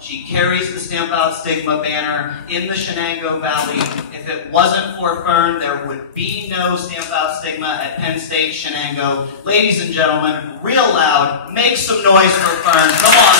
She carries the Stamp Out Stigma banner in the Shanangoe Valley. If it wasn't for Fern, there would be no Stamp Out Stigma at Penn State, Shanangoe. Ladies and gentlemen, real loud, make some noise for Fern. Come on.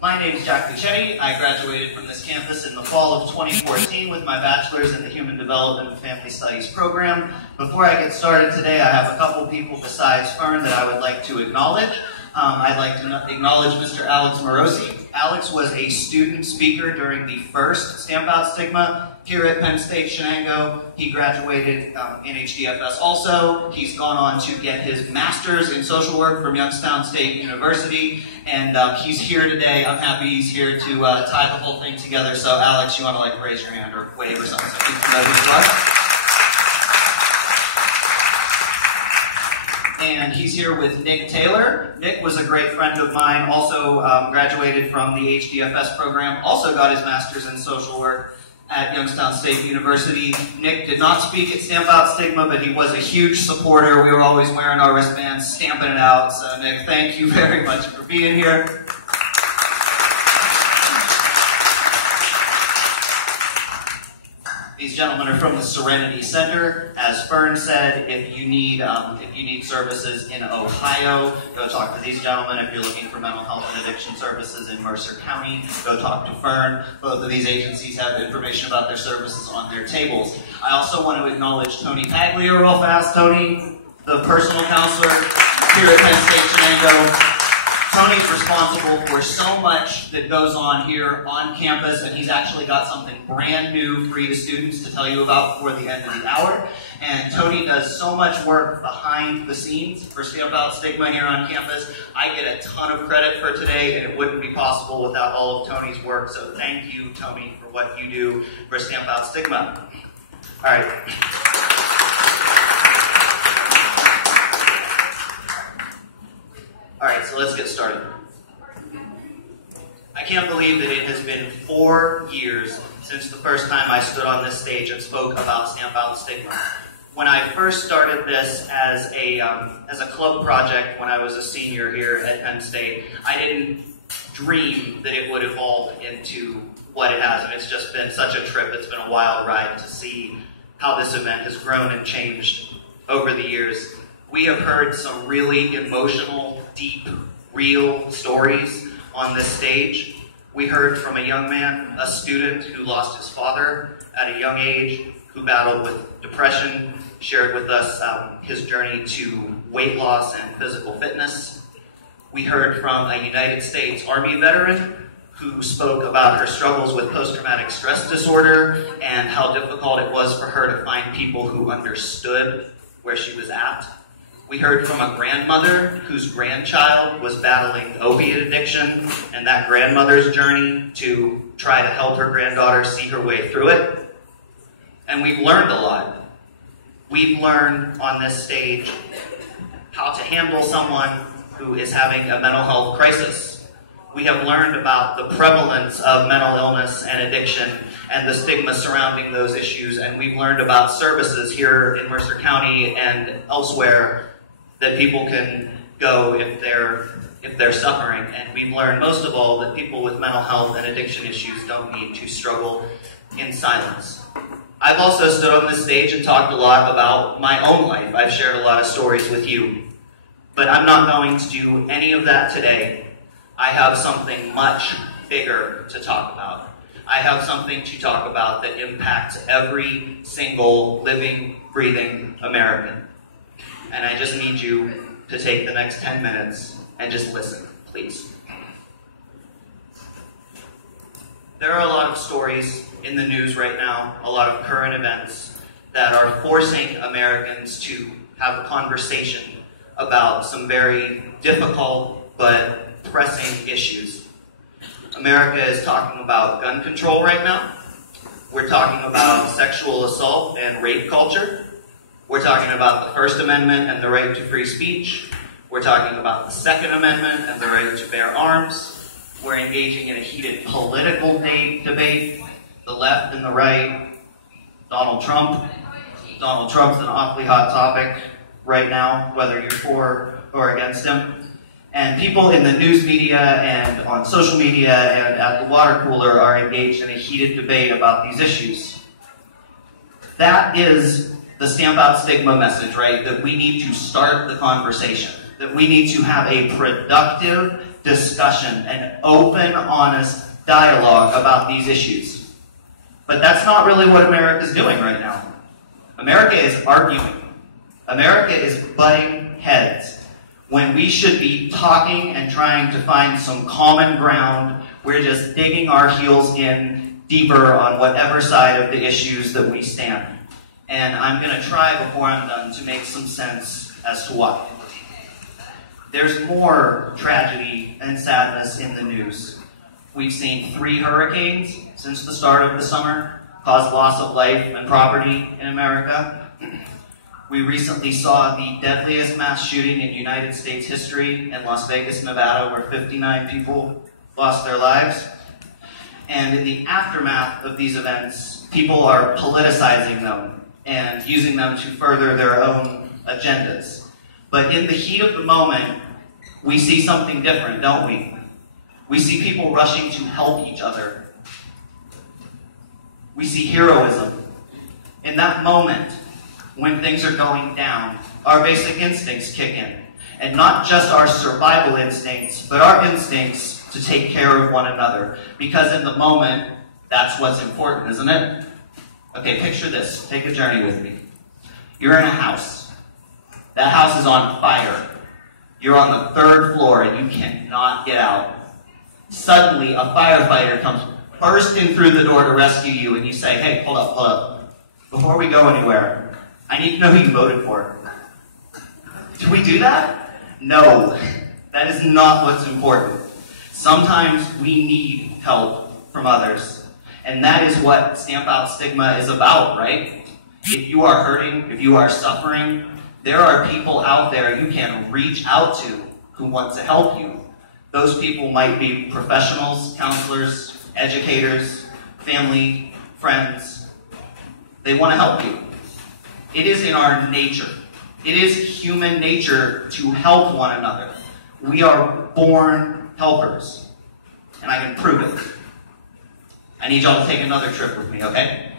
My name is Jack Luchetti. I graduated from this campus in the fall of 2014 with my bachelor's in the Human Development and Family Studies program. Before I get started today, I have a couple people besides Fern that I would like to acknowledge. I'd like to acknowledge Mr. Alex Morosi. Alex was a student speaker during the first Stamp Out Stigma here at Penn State, Shanangoe. He graduated in HDFS also. He's gone on to get his master's in social work from Youngstown State University. And he's here today. I'm happy he's here to tie the whole thing together. So Alex, you want to raise your hand or wave or something so people know who you are? And he's here with Nick Taylor. Nick was a great friend of mine, also graduated from the HDFS program, also got his master's in social work at Youngstown State University. Nick did not speak at Stamp Out Stigma, but he was a huge supporter. We were always wearing our wristbands, stamping it out. So Nick, thank you very much for being here. These gentlemen are from the Serenity Center. As Fern said, if you need services in Ohio, go talk to these gentlemen. If you're looking for mental health and addiction services in Mercer County, go talk to Fern. Both of these agencies have information about their services on their tables. I also want to acknowledge Tony Paglia real fast. Tony, the personal counselor here at Penn State Shenango. Tony's responsible for so much that goes on here on campus, and he's actually got something brand new for you students to tell you about before the end of the hour. And Tony does so much work behind the scenes for Stamp Out Stigma here on campus. I get a ton of credit for today, and it wouldn't be possible without all of Tony's work. So thank you, Tony, for what you do for Stamp Out Stigma. All right. Alright, so let's get started. I can't believe that it has been 4 years since the first time I stood on this stage and spoke about Stamp Out Stigma. When I first started this as a club project when I was a senior here at Penn State, I didn't dream that it would evolve into what it has, and it's just been such a trip. It's been a wild ride to see how this event has grown and changed over the years. We have heard some really emotional, deep, real stories on this stage. We heard from a young man, a student who lost his father at a young age, who battled with depression, shared with us his journey to weight loss and physical fitness. We heard from a United States Army veteran who spoke about her struggles with post-traumatic stress disorder and how difficult it was for her to find people who understood where she was at. We heard from a grandmother whose grandchild was battling opiate addiction and that grandmother's journey to try to help her granddaughter see her way through it. And we've learned a lot. We've learned on this stage how to handle someone who is having a mental health crisis. We have learned about the prevalence of mental illness and addiction and the stigma surrounding those issues, and we've learned about services here in Mercer County and elsewhere that people can go if they're suffering. And we've learned most of all that people with mental health and addiction issues don't need to struggle in silence. I've also stood on this stage and talked a lot about my own life. I've shared a lot of stories with you. But I'm not going to do any of that today. I have something much bigger to talk about. I have something to talk about that impacts every single living, breathing American. And I just need you to take the next 10 minutes and just listen, please. There are a lot of stories in the news right now, a lot of current events that are forcing Americans to have a conversation about some very difficult but pressing issues. America is talking about gun control right now. We're talking about sexual assault and rape culture. We're talking about the First Amendment and the right to free speech. We're talking about the Second Amendment and the right to bear arms. We're engaging in a heated political debate, the left and the right, Donald Trump, Donald Trump's an awfully hot topic right now, whether you're for or against him. And people in the news media and on social media and at the water cooler are engaged in a heated debate about these issues. That is the Stamp Out Stigma message, right? That we need to start the conversation. That we need to have a productive discussion, an open, honest dialogue about these issues. But that's not really what America's doing right now. America is arguing. America is butting heads when we should be talking and trying to find some common ground. We're just digging our heels in deeper on whatever side of the issues that we stand. And I'm going to try before I'm done to make some sense as to why. There's more tragedy and sadness in the news. We've seen 3 hurricanes since the start of the summer cause loss of life and property in America. We recently saw the deadliest mass shooting in United States history in Las Vegas, Nevada, where 59 people lost their lives. And in the aftermath of these events, people are politicizing them and using them to further their own agendas. But in the heat of the moment, we see something different, don't we? We see people rushing to help each other. We see heroism. In that moment, when things are going down, our basic instincts kick in. And not just our survival instincts, but our instincts to take care of one another. Because in the moment, that's what's important, isn't it? Okay, picture this. Take a journey with me. You're in a house. That house is on fire. You're on the 3rd floor and you cannot get out. Suddenly, a firefighter comes bursting through the door to rescue you, and you say, hey, hold up. Before we go anywhere, I need to know who you voted for. Do we do that? No. That is not what's important. Sometimes we need help from others. And that is what Stamp Out Stigma is about, right? If you are hurting, if you are suffering, there are people out there you can reach out to who want to help you. Those people might be professionals, counselors, educators, family, friends. They want to help you. It is in our nature. It is human nature to help one another. We are born helpers. And I can prove it. I need y'all to take another trip with me, okay?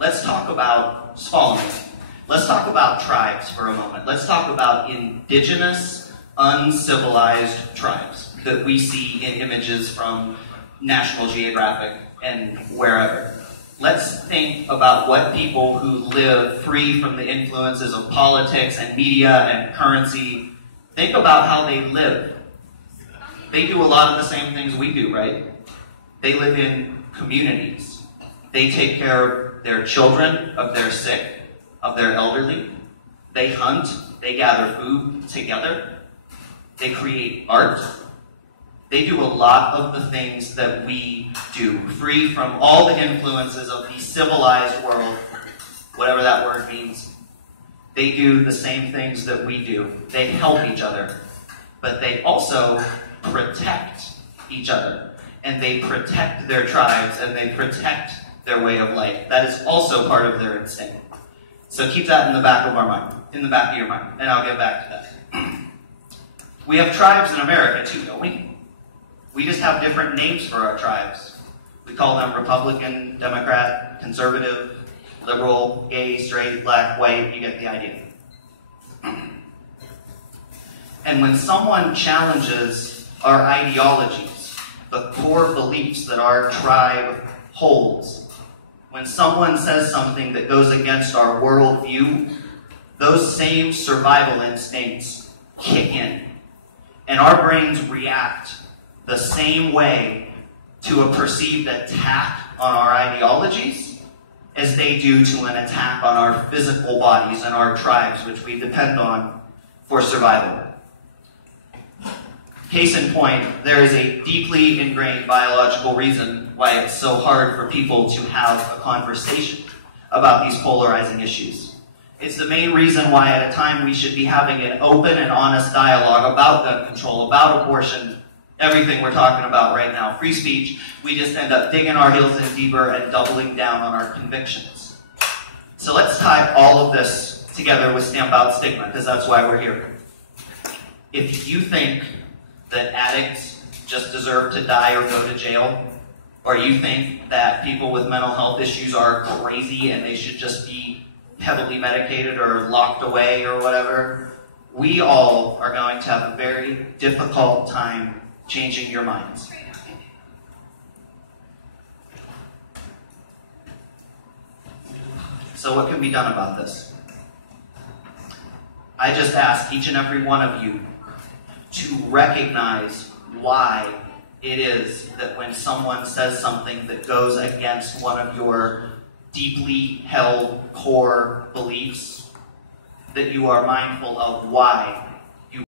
Let's talk about, just follow me. Let's talk about tribes for a moment. Let's talk about indigenous, uncivilized tribes that we see in images from National Geographic and wherever. Let's think about what people who live free from the influences of politics and media and currency, think about how they live. They do a lot of the same things we do, right? They live in communities. They take care of their children, of their sick, of their elderly. They hunt. They gather food together. They create art. They do a lot of the things that we do, free from all the influences of the civilized world, whatever that word means. They do the same things that we do. They help each other, but they also protect each other, and they protect their tribes, and they protect their way of life. That is also part of their instinct. So keep that in the back of our mind, in the back of your mind, and I'll get back to that. We have tribes in America too, don't we? We just have different names for our tribes. We call them Republican, Democrat, Conservative, Liberal, Gay, Straight, Black, White. You get the idea. And when someone challenges our ideologies, the core beliefs that our tribe holds, when someone says something that goes against our worldview, those same survival instincts kick in. And our brains react the same way to a perceived attack on our ideologies as they do to an attack on our physical bodies and our tribes, which we depend on for survival. Case in point, there is a deeply ingrained biological reason why it's so hard for people to have a conversation about these polarizing issues. It's the main reason why at a time we should be having an open and honest dialogue about gun control, about abortion, everything we're talking about right now, free speech. We just end up digging our heels in deeper and doubling down on our convictions. So let's tie all of this together with Stamp Out Stigma, because that's why we're here. If you think that addicts just deserve to die or go to jail, or you think that people with mental health issues are crazy and they should just be heavily medicated or locked away or whatever, we all are going to have a very difficult time changing your minds. So what can be done about this? I just ask each and every one of you to recognize why it is that when someone says something that goes against one of your deeply held core beliefs, that you are mindful of why